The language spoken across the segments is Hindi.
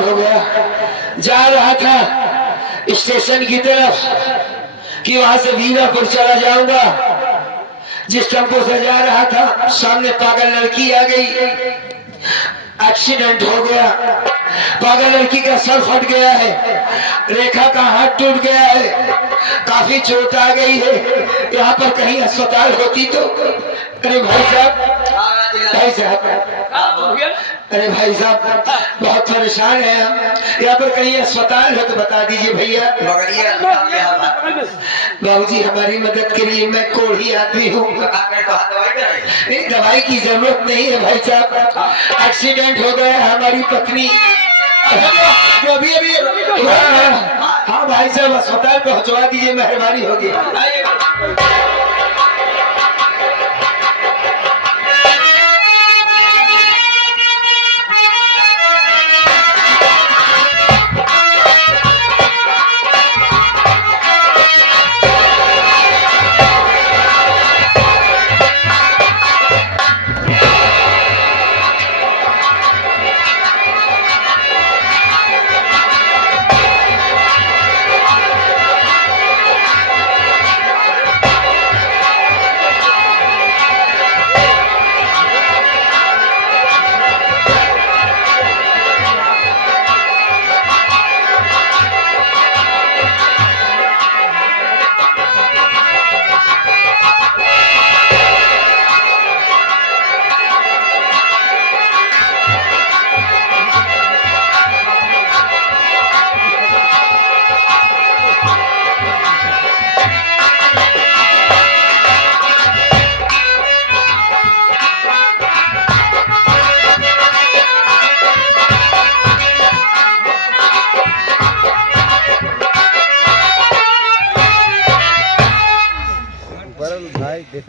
खराब हो गया। जा रहा था स्टेशन की तरफ कि वहां से वीरापुर चला जाऊंगा। जिस टेम्पो से जा रहा था सामने पागल लड़की आ गई। एक्सीडेंट हो गया। पागल लड़की का सर फट गया है। रेखा का हाथ टूट गया है। काफी चोट आ गई है। यहाँ पर कहीं अस्पताल होती तो। अरे भाई साहब, भाई साहब, अरे भाई साहब बहुत परेशान है हम। यहाँ पर कहीं अस्पताल हो तो बता दीजिए भैया। बाबूजी हमारी मदद के लिए, मैं कोढ़ी आदमी हूँ। दवाई की जरूरत नहीं है भाई साहब। एक्सीडेंट हो गया हमारी पत्नी जो अभी हाँ भाई साहब अस्पताल पहुँचवा दीजिए, मेहरबानी होगी।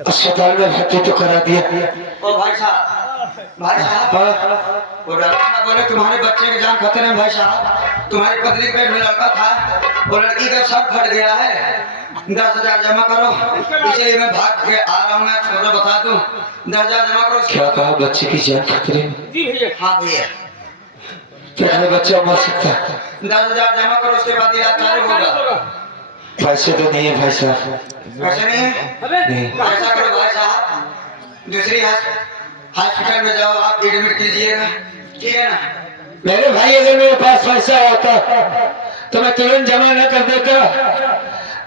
अस्पताल में भर्ती तो करा दिया। ओ भाई साहब, भाई साहब, वो डॉक्टर बोले तुम्हारे बच्चे की जान खतरे में। भाई साहब तुम्हारी पत्नी के पेट में लड़का था, वो लड़की का सर फट गया है। 10,000 जमा करो, इसलिए मैं भाग के आ रहा हूँ। मैं छोटा बता दूं, 10,000 जमा करो। क्या कहा? बच्चे की जान खतरे में? जी भैया। हाँ भैया, क्या है? बच्चा मर सकता है। 10,000 जमा करो, उसके बाद इलाज चालू होगा। पैसे तो नहीं है भाई साहब। पैसे नहीं है? ऐसा करो भाई साहब, दूसरी हॉस्पिटल में जाओ, आप एडमिट कीजिएगा, ठीक है ना? मेरे भाई अगर मेरे पास पैसा होता तो मैं तुरंत जमा न कर देता।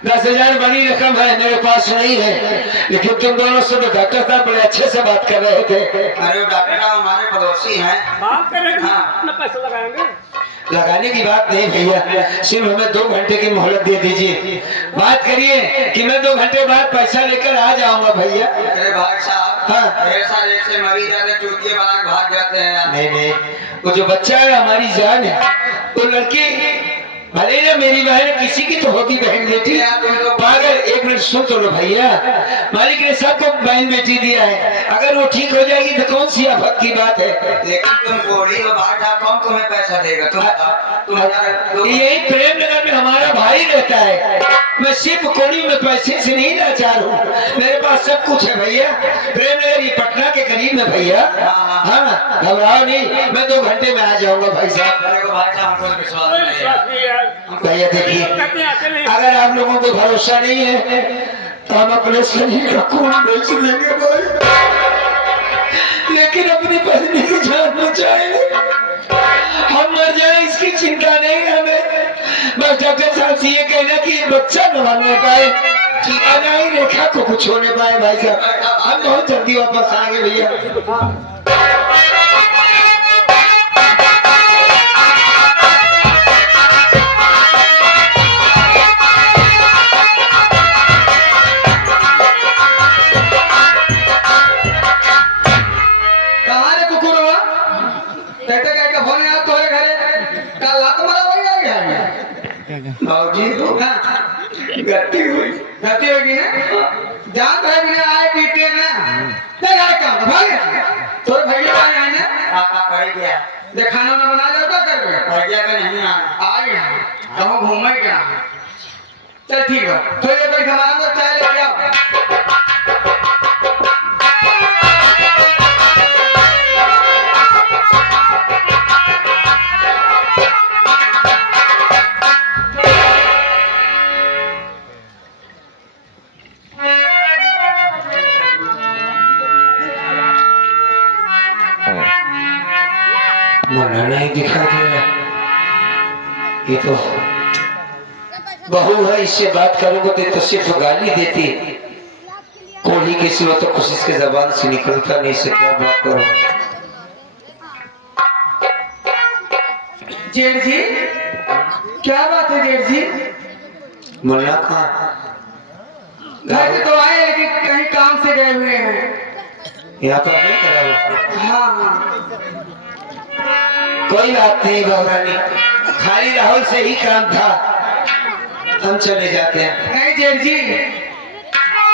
10,000 बड़ी रकम है, मेरे पास नहीं है। लेकिन तुम दोनों से तो डॉक्टर साहब बड़े अच्छे से बात कर रहे थे। अरे डॉक्टर साहब हमारे पड़ोसी हैं, बात कर रहे हैं। हाँ। अपना पैसा लगाएंगे। लगाने की बात नहीं भैया, सिर्फ हमें 2 घंटे की मोहलत दे दीजिए। बात करिए कि मैं 2 घंटे बाद पैसा लेकर आ जाऊंगा भैया। अरे भाई साहब, हाँ। ऐसा जैसे मरीज जाते चूतिए बना के भाग जाते हैं। नहीं, वो जो बच्चा है हमारी जान है। वो लड़की भले ना मेरी बहन, किसी की तो होती बहन बेटी। पागल, 1 मिनट सुन तो लो भैया। मालिक ने सबको बहन बेटी दिया है। अगर वो ठीक हो जाएगी तो कौन सी आफत की बात है। लेकिन तुम कोड़ी हो भाई साहब, कौन तुम्हें पैसा देगा? यही प्रेम नगर में हमारा भाई रहता है। मैं सिर्फ कोड़ी में पैसे से नहीं लाचार हूँ, मेरे पास सब कुछ है भैया। प्रेम नगर ये पटना के करीब में भैया। हाँ घबराओ नहीं, मैं 2 घंटे में आ जाऊंगा भाई साहब। भैया देखिए, अगर आप लोगों को भरोसा नहीं है तो हम अपने शरीर का खून बेच देंगे भाई, लेकिन अपनी पत्नी की जान बचाएंगे। हम मर जाए इसकी चिंता नहीं हमें। बस डॉक्टर साहब से ये कहना कि बच्चा न मरने पाए, नहीं रेखा को कुछ होने पाए। भाई साहब हम बहुत जल्दी वापस आएंगे भैया। गलती होगी ना, जान है बिना आए पीते ना। काम भाई तो भैया है ना, खाना ना बना जाता कर भैया का नहीं आए हम घूमे क्या। चल ठीक है, थोड़ी देर बैठ हमारा तो चाय लेके आओ। मना नहीं दिखा दे रहा। ये तो बहू है, इससे बात करूंगा तो सिर्फ गाली देती। कोहली के सिवा तो कुछ इसके जबान से निकलता नहीं, से क्या बात करूं। जेठ जी क्या बात है जेठ जी? मुन्ना कहाँ? घर पे तो आए लेकिन कहीं काम से गए हुए हैं। यहाँ पर नहीं करा हुआ? हाँ हाँ कोई बात नहीं बहुरानी, खाली राहुल से ही काम था, हम चले जाते हैं। नहीं जेठ जी,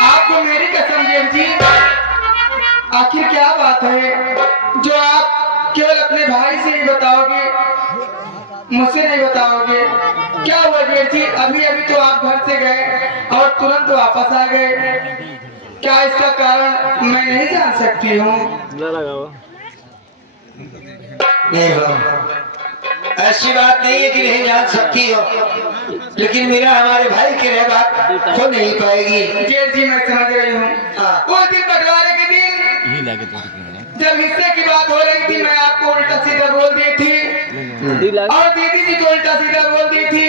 आपको मेरी कसम जेठ जी, आखिर क्या बात है जो आप केवल अपने भाई से ही बताओगे, मुझसे नहीं बताओगे? क्या हुआ जेठ जी? अभी अभी तो आप घर से गए और तुरंत वापस आ गए, क्या इसका कारण मैं नहीं जान सकती हूँ? नहीं बहू, ऐसी बात नहीं है कि नहीं जान सकती हो, लेकिन मेरा हमारे भाई के रह बात हो नहीं पाएगी। जेठ जी मैं समझ रही हूँ। हाँ। वो दिन बंटवारे के दिन जब हिस्से की बात हो रही थी, मैं आपको उल्टा सीधा बोल दी थी और दीदी जी को उल्टा सीधा बोल दी थी।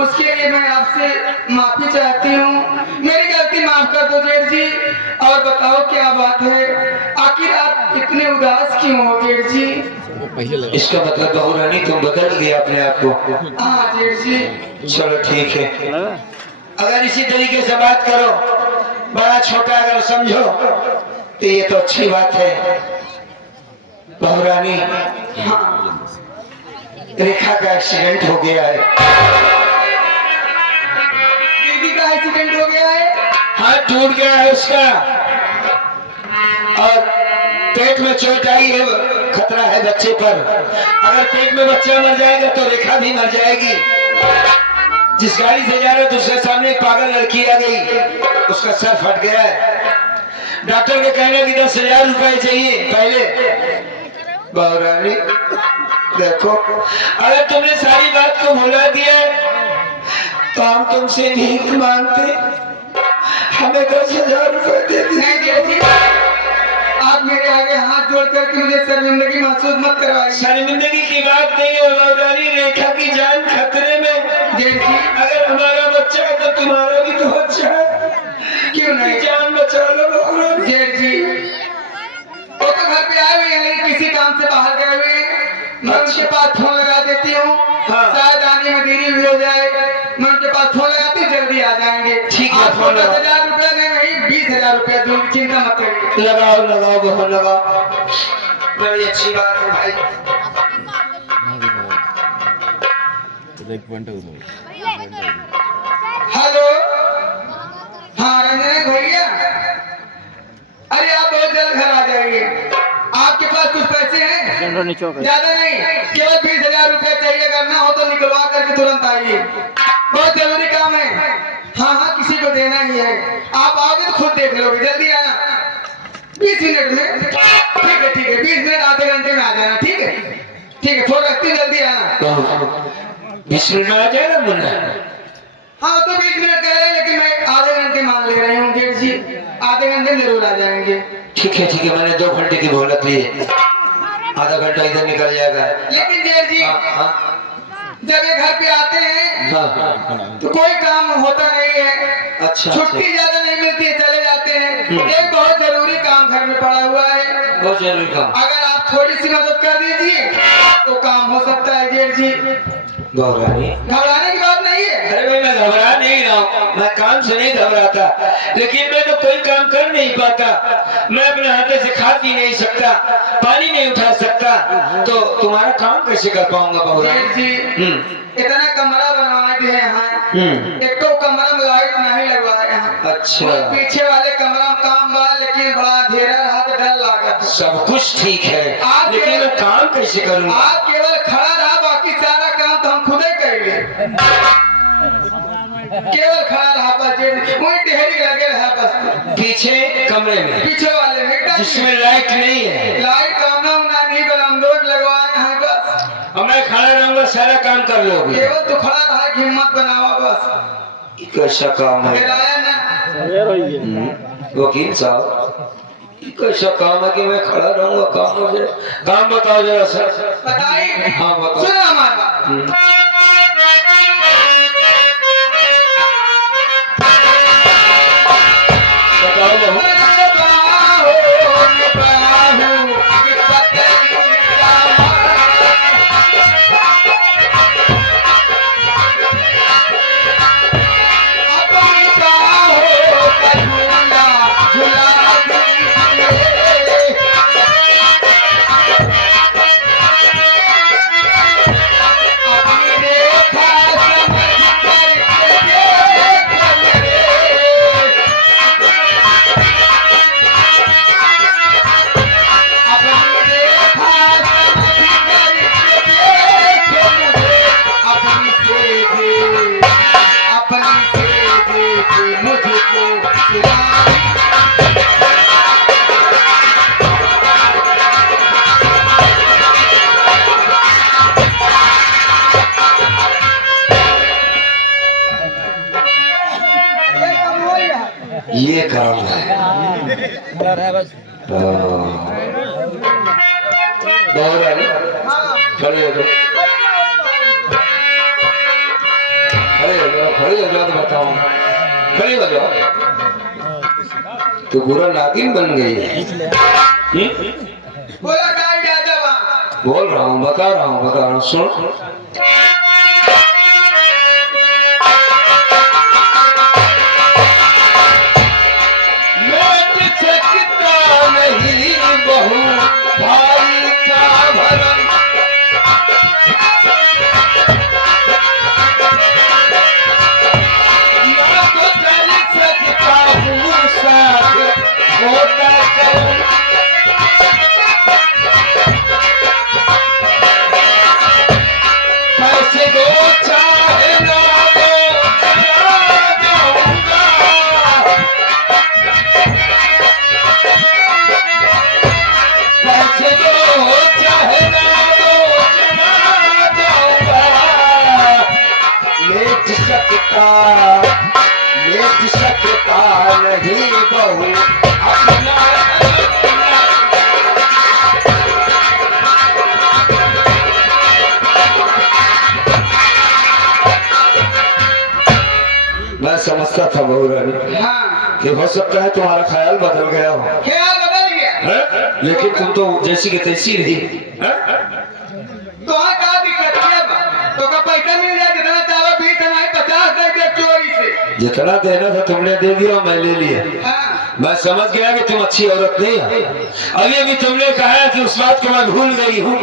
उसके लिए मैं आपसे माफी चाहती हूँ, मेरी गलती माफ कर दो जेठ जी। और बताओ क्या बात है, आखिर आप इतने उदास क्यों हो जेठ जी? इसका मतलब बहुरानी तुम बदल गए अपने आप को। हाँ जेठ जी। चलो ठीक है, अगर इसी तरीके से बात करो, बड़ा छोटा अगर समझो तो ये तो अच्छी बात है। बहुरानी, हाँ रेखा का एक्सीडेंट हो गया है। दीदी का एक्सीडेंट हो गया है? हाथ टूट गया है उसका और पेट में चोट आई है, खतरा है बच्चे पर। अगर पेट में बच्चा मर जाएगा तो रेखा भी मर जाएगी। जिस गाड़ी से जा रहे थे उसके सामने एक पागल लड़की आ गई, उसका सर फट गया है। डॉक्टर के कहने की 10,000 रुपए चाहिए पहले। बहुरानी देखो, अगर तुमने सारी बात को भुला दिया तो हम तुमसे भीख मांगते, हमें 10,000 रुपए दे दी। नहीं जेठ जी, आप मेरे आगे हाथ जोड़ करके मुझे शर्मिंदगी महसूस मत करवाइए। शर्मिंदगी की बात नहीं है बहुरानी, रेखा की जान खतरे में। जेठ जी अगर हमारा बच्चा है तो तुम्हारा भी तो बच्चा है, क्यों नहीं? जान बचा लो बहुरानी। जेठ जी वो तो घर पे आए हुए हैं लेकिन किसी काम से बाहर गए हुए हैं। मैं उनके पास फोन लगा देती हूँ, हाँ। शायद आने में देरी भी हो जाए। मैं उनके पास फोन लगाती हूँ, जल्दी आ जाएंगे। ठीक है, आपको फोन लगाओ। 10,000 रुपया में वही 20,000 रुपया दूंगी, चिंता मत करिए। लगाओ लगाओ बहू लगाओ, बड़ी अच्छी बात है भाई। हेलो, हाँ रंजन भैया, अरे आप बहुत जल्द घर आ जाइए। आपके पास कुछ पैसे हैं? ज्यादा नहीं, केवल 20,000 रुपया चाहिए। करना हो तो निकलवा करके तुरंत आइए, बहुत जरूरी काम है। हाँ हाँ किसी को देना ही है, आप आओगे तो खुद देख लोगे। जल्दी आना, 20 मिनट में। ठीक है 20 मिनट आधे घंटे में आ जाना। ठीक है फोन रखती हूँ, जल्दी आना। 20 मिनट में आ जाएगा मुन्ना? हाँ तो 20 मिनट कह रहे हैं लेकिन मैं आधे घंटे मान ले रही हूँ जेठ जी, आधे घंटे में जरूर आ जाएंगे। ठीक है, मैंने 2 घंटे की मोहलत ली है, आधा घंटा इधर निकल जाएगा। लेकिन जेठ जी हाँ, जब ये घर पे आते हैं हाँ। तो कोई काम होता नहीं है। अच्छा, छुट्टी ज्यादा नहीं मिलती है, चले जाते हैं। एक बहुत जरूरी काम घर में पड़ा हुआ है, बहुत जरूरी काम। अगर आप थोड़ी सी मदद कर दीजिए तो काम हो सकता है जेठ जी। बहुरानी, घबराने की बात नहीं है। अरे भाई मैं घबरा नहीं रहा हूँ, मैं काम से नहीं घबराता, लेकिन मैं तो कोई काम कर नहीं पाता। मैं अपने हाथे से खा पी नहीं सकता, पानी नहीं उठा सकता, तो तुम्हारा काम कैसे कर पाऊंगा बहुरानी? जेठ जी इतना कमरा बनवाए थे यहाँ, एक तो कमरा में लाइट नहीं लगवाए यहाँ। अच्छा, वो पीछे वाले कमरा में काम बा लेकिन बड़ा अंधेरा रहा तो डर लगा। सब कुछ ठीक है, आप लेकिन मैं काम कैसे करूँगा? आप केवल खड़ा रहा, बाकी सारा काम तो हम खुद ही करेंगे। केवल खड़ा रहा बस, वही टेहरी लगे रहा बस पीछे कमरे में, पीछे वाले में जिसमें लाइट नहीं है। लाइट कामना उना नहीं बलंदोज लगवाए हैं बस, और मैं खड़ा रहूंगा, सारा काम कर लोगे। केवल तो खड़ा रहा, हिम्मत बनावा बस। कैसा काम है? फिर आया ना वकील साहब, कैसा काम है कि मैं खड़ा रहूंगा? काम मुझे काम बताओ जरा सर। बताइए। हाँ बताओ। सुनो हमारी बात। बताओ बहू। ये काम है। खड़े हो जाओ, खड़े हो जाओ तो बताओ। खड़े हो जाओ। तो पूरा नागिन बन गई है। बोला क्या इजाजत बा? बोल रहा हूँ, बता रहा हूँ, सुन। बहू भाई का भरम ना तो कर सकता हूँ साथ होता करूँ। पैसे दो चाहे ना दो चला जाऊंगा। पैसे दो चाहे ना दो चला जाऊंगा। लेट सकता नहीं बहू अपना। मैं समझता था बहू रानी हाँ। कि हो सकता है तुम्हारा ख्याल बदल गया हो, ख्याल बदल गया है? लेकिन तुम तो जैसी की तैसी रही। तो हाँ क्या दिक्कत है? तो का पैसा मिल जाए जितना चावल 20 दे दे चोरी से। जितना देना था तुमने दे दिया, मैं ले लिया। हाँ। मैं समझ गया कि तुम अच्छी औरत नहीं है। अभी अभी तुमने कहा कि उस बात को मैं भूल गई हूँ।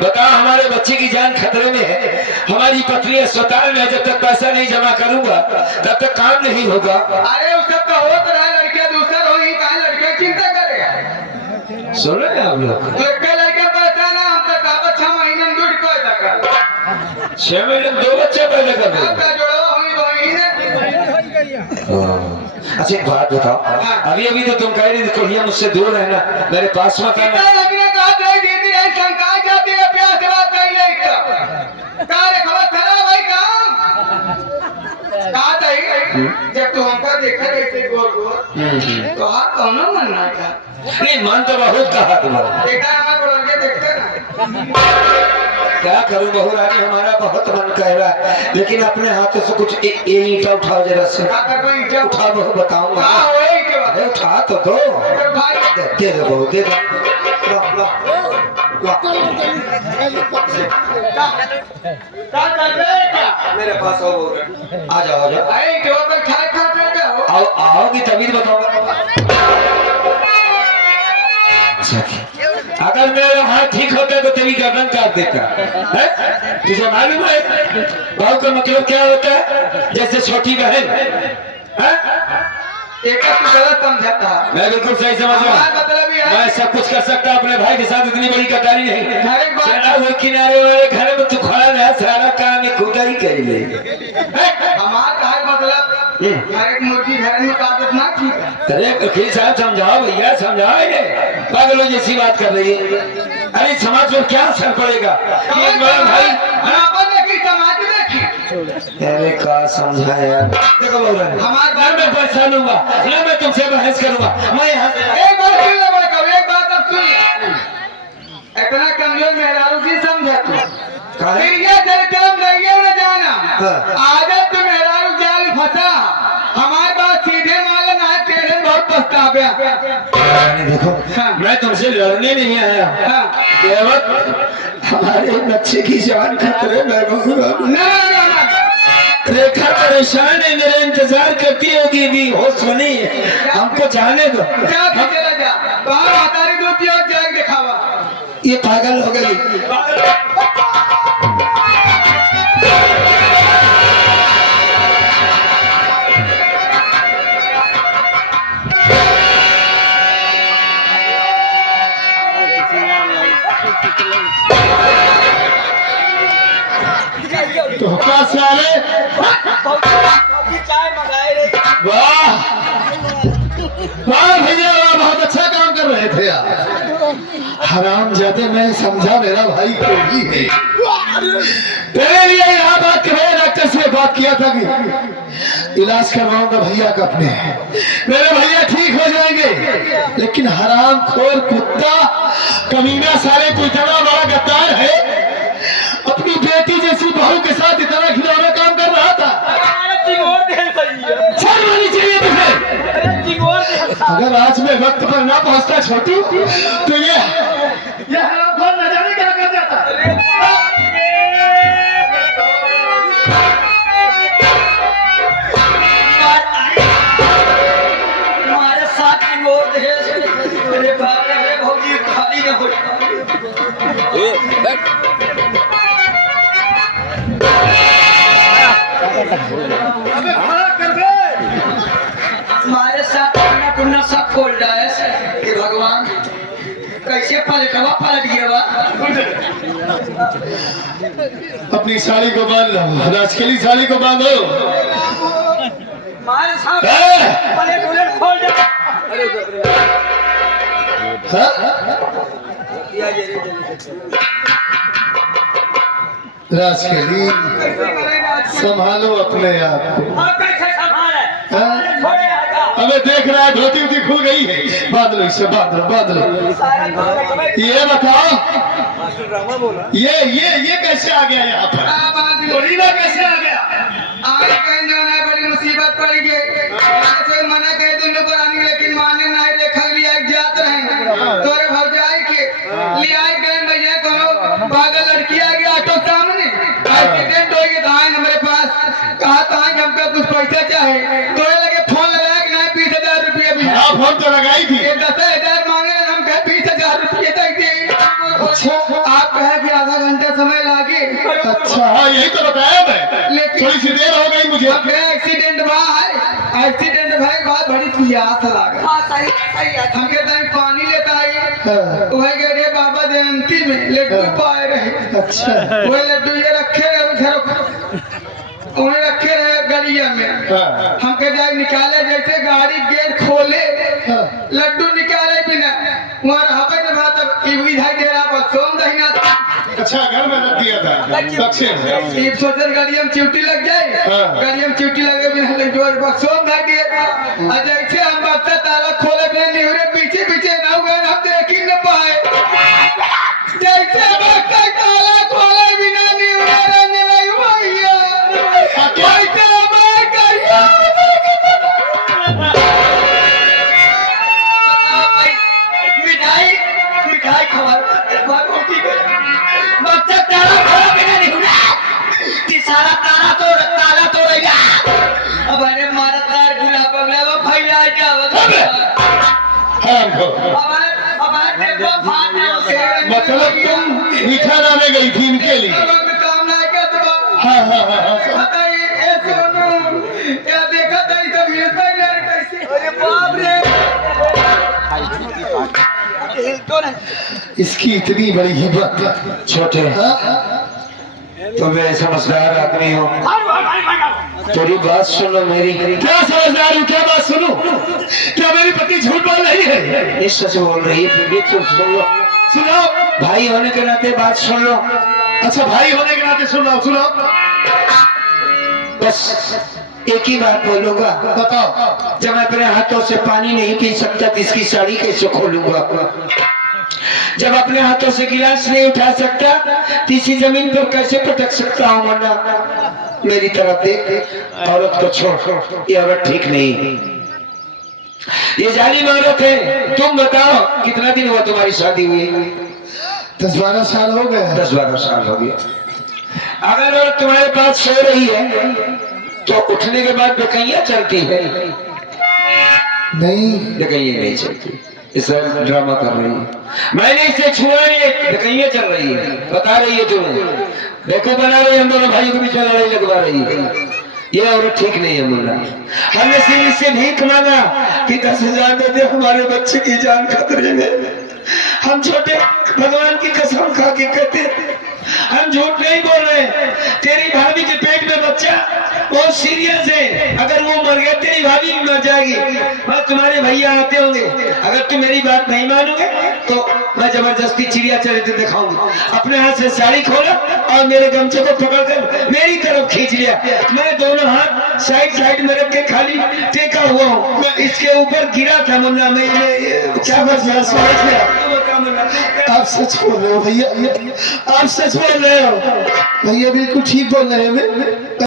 बताओ, हमारे बच्चे की जान खतरे में है, हमारी पत्नी अस्पताल में है। जब तक पैसा नहीं जमा करूंगा तब तक काम नहीं होगा। अरे उस सब का होता रहा, लड़कियां दूसरा हो ही कहा, लड़कियां चिंता करेगा। सुन रहे हैं आप लोग? तो एक लड़का पैसा ना हम तक आप 6 महीने में जुड़ कोई तक 6 महीने में 2 बच्चे पैदा कर दो। आपका जोड़ो हुई वही है। अच्छा एक बात बताओ, अभी अभी तो तुम कह रही थी कोढ़िया मुझसे दूर रहना, मेरे पास मत आना। कितना लगने कहा दे दीदी नहीं शंका जाती है, प्यार से बात नहीं लेगा कार खबर खराब भाई काम कहा था जब तू हमका देखा ऐसे गोल गोल तो हाँ कौन मनना था? नहीं, मन तो बहुत कहा तुम्हारा। देखा हमें बोल के देखते ना। क्या करूं बहू रानी, हमारा बहुत मन कह रहा है, लेकिन अपने हाथों से कुछ ईंटा उठाओ जरा से। क्या करना ईंटा उठा बहू, बताऊंगा। हाँ वही के बाद अरे उठा तो दो। दे दो बहू, दे दो। लो, लो, लो। क्या कर रहे क्या? मेरे पास आओ बहू रानी। आ जाओ, आ जाओ। अरे जो तो खाए खाते क्या हो? आओ, आओगी तभी तो बताऊंगा। अगर मेरा हाथ ठीक होता तो तेरी गर्दन काट देता है। तुझे मालूम है बहू का मतलब क्या होता है? जैसे छोटी बहन है? एक तू गलत समझाता। मैं बिल्कुल सही समझ रहा हूँ। मतलब ये है मैं सब कुछ कर सकता अपने भाई के साथ, इतनी बड़ी गद्दारी नहीं। हर एक बात चला वो किनारे वाले घर में तू खड़ा रहा, सारा काम ही खुदा ही कर ले। हमारा काय मतलब हर एक मुर्गी घर में काटत ना ठीक है। अरे वकील साहब समझाओ भैया, समझाओ इन्हें, पागलों जैसी बात कर रही है। अरे समाज पर क्या असर पड़ेगा कि एक बड़ा भाई समाज देखी अरे का समझाया। देखो बोल रहे हमारे मैं परेशान हूँगा, मैं तुमसे बहस करूंगा, मैं यहाँ एक बार आदत तो मेरा जाल फंसा हमारे पास सीधे माल ना टेढ़े बहुत पछतावे देखो मैं तुमसे लड़ने नहीं आया। देवत हमारे बच्चे की जान खतरे में ना रेखा परेशान है, मेरा इंतजार करती होगी भी हो सुनी हमको जाने दो। चला जा बाहर हतारी दो पियो जाग दिखावा ये पागल हो गई। तो साले चाय मंगाए रे वाह वाह भैया वाह, बहुत अच्छा काम कर रहे थे यार। हराम जाते मैं समझा मेरा भाई को ही है। तेरे लिए यहाँ बात कर रहे डॉक्टर से बात किया था कि इलाज करवाऊंगा भैया का अपने, मेरे भैया ठीक हो जाएंगे। लेकिन हराम खोर कुत्ता कमीना साले को इतना बड़ा गद्दार है, अपनी बेटी जैसी बहू के साथ इतना खिलौना काम कर रहा था। चाहिए तुझे। अगर आज मैं वक्त पर ना पहुंचता छोटू तो ये हरामखोर न जाने क्या कर जाता। हमारे साथ मेरे बाप रे भौजी खाली न हो हमारे साथ अपना सब खोल डाले हे भगवान कैसे पलटवा पलट गया अपनी साड़ी को बांध लो, राजकेली साड़ी को बांधो। हमारे साथ पलट उलट खोल दे। राजकेली संभालो अपने आप को। अबे देख रहा है धोती उती खुल गई है, बांध लो इसे, बांध लो। ये बताओ ये कैसे आ गया यहाँ पर? गोरीला कैसे आ गया? आज कहीं जाना बड़ी मुसीबत पड़ गई। ऐसे मना कह दूं पर आनी लेकिन माने नहीं देखा लिया जात रहेंगे तोरे भौजाई के ले आए गए भैया कोनो पागल लड़की आ गई ऑटो सामने एक्सीडेंट हो गया था हमारे पास कहा था कि हमको कुछ पैसा चाहे तो लगे फोन लगाया कि नहीं 20,000 रुपये भी हाँ फोन तो लगाई थी। 10,000 मांगे हम कहे 20,000 रुपये तक दे। अच्छा आप कहे कि आधा घंटा समय लागे। अच्छा हाँ यही तो बताया मैं, लेकिन थोड़ी सी देर हो गई मुझे। एक्सीडेंट एक्सीडेंट भाई बात बड़ी प्यास लागा हमके तनी पानी लेता है वही कह रहे बाबा जयंती में लड्डू पाए रहे। अच्छा वो लड्डू ये रखे रहे उन्हें रखे रहे गलिया में। हमके जाए निकाले जैसे गाड़ी गेट खोले लड्डू निकाले बिना वहाँ हवा में बात इधर दे रहा बस सोम दहीना। अच्छा घर में रख दिया था अच्छे सोचल गाड़ी में चिवटी लग जाए गाड़ी में चिवटी लगे बिना लड्डू बक्सों भाई दिए जैसे हम बक्सा ताला खोले बिना निहुरे पीछे पीछे ना हुए हम देख ही न पाए जैसे बक्सा ताला खोले बिना निहुरे रंग लग भैया कैसे मैं करिया मिठाई मिठाई खवा बक्सा ताला खोले बिना निहुरे सारा ताला तोड़ेगा। अब अरे मारा तार गुलाब बगला वो फैला क्या मतलब तुम मीठा लाने गई थी इनके लिए? काम ना क्या तो हाँ क्या देखा था इस मिलता नहीं कैसे अरे बाप रे इसकी इतनी बड़ी हिम्मत। छोटे तुम समझदार आदमी हो, थोड़ी बात सुनो मेरी। क्या समझदार हूँ, क्या बात सुनो? क्या मेरी पत्नी झूठ बोल रही है? ये सच बोल रही है, फिर भी तुम सुन लो। सुनो भाई होने के नाते बात सुन लो। अच्छा भाई होने के नाते सुनो बस एक ही बात बोलूंगा। बताओ। जब मैं अपने हाथों से पानी नहीं पी सकता तो इसकी साड़ी कैसे खोलूंगा? जब अपने हाथों से गिलास नहीं उठा सकता तो इसी जमीन पर कैसे पटक सकता हूँ? वरना मेरी तरफ देख, औरत को छोड़, ये औरत ठीक नहीं, ये जालिम औरत है। तुम बताओ कितना दिन हुआ तुम्हारी शादी हुई? 10-12 साल हो गए। 10-12 साल हो गया। अगर औरत तुम्हारे पास सो रही है तो उठने के बाद बेकैया चलती है? नहीं, बेकैया नहीं चलती, इस ड्रामा कर रही है। मैंने इसे छुआ, ये बेकैया चल रही है, बता रही है तुम्हें, देखो बना रही है, हम दोनों भाइयों के बीच में लड़ाई लगवा रही है। ये औरत ठीक नहीं है मुन्ना। हमने सिर्फ इससे भीख मांगा कि 10,000 दे दे, हमारे बच्चे की जान खतरे में। हम छोटे भगवान की कसम खा के कहते, हम झूठ नहीं बोल रहे। तेरी भाभी के पेट में बच्चा बहुत सीरियस है, अगर वो मर गया तेरी भाभी भी मर जाएगी। बस तुम्हारे भैया आते होंगे, अगर तुम मेरी बात नहीं मानोगे तो मैं जबरदस्ती चिड़िया चरित्र दिखाऊंगी। अपने हाथ से साड़ी खोला और मेरे गमछे को पकड़कर मेरी तरफ खींच लिया। मैं दोनों हाथ साइड साइड में रख के खाली टेका हुआ हूँ, मैं इसके ऊपर गिरा था मुन्ना। मैं क्या बस आप सच बोल रहे हो भैया, आप सच बोल रहे हो भैया, बिल्कुल ठीक बोल रहे हैं।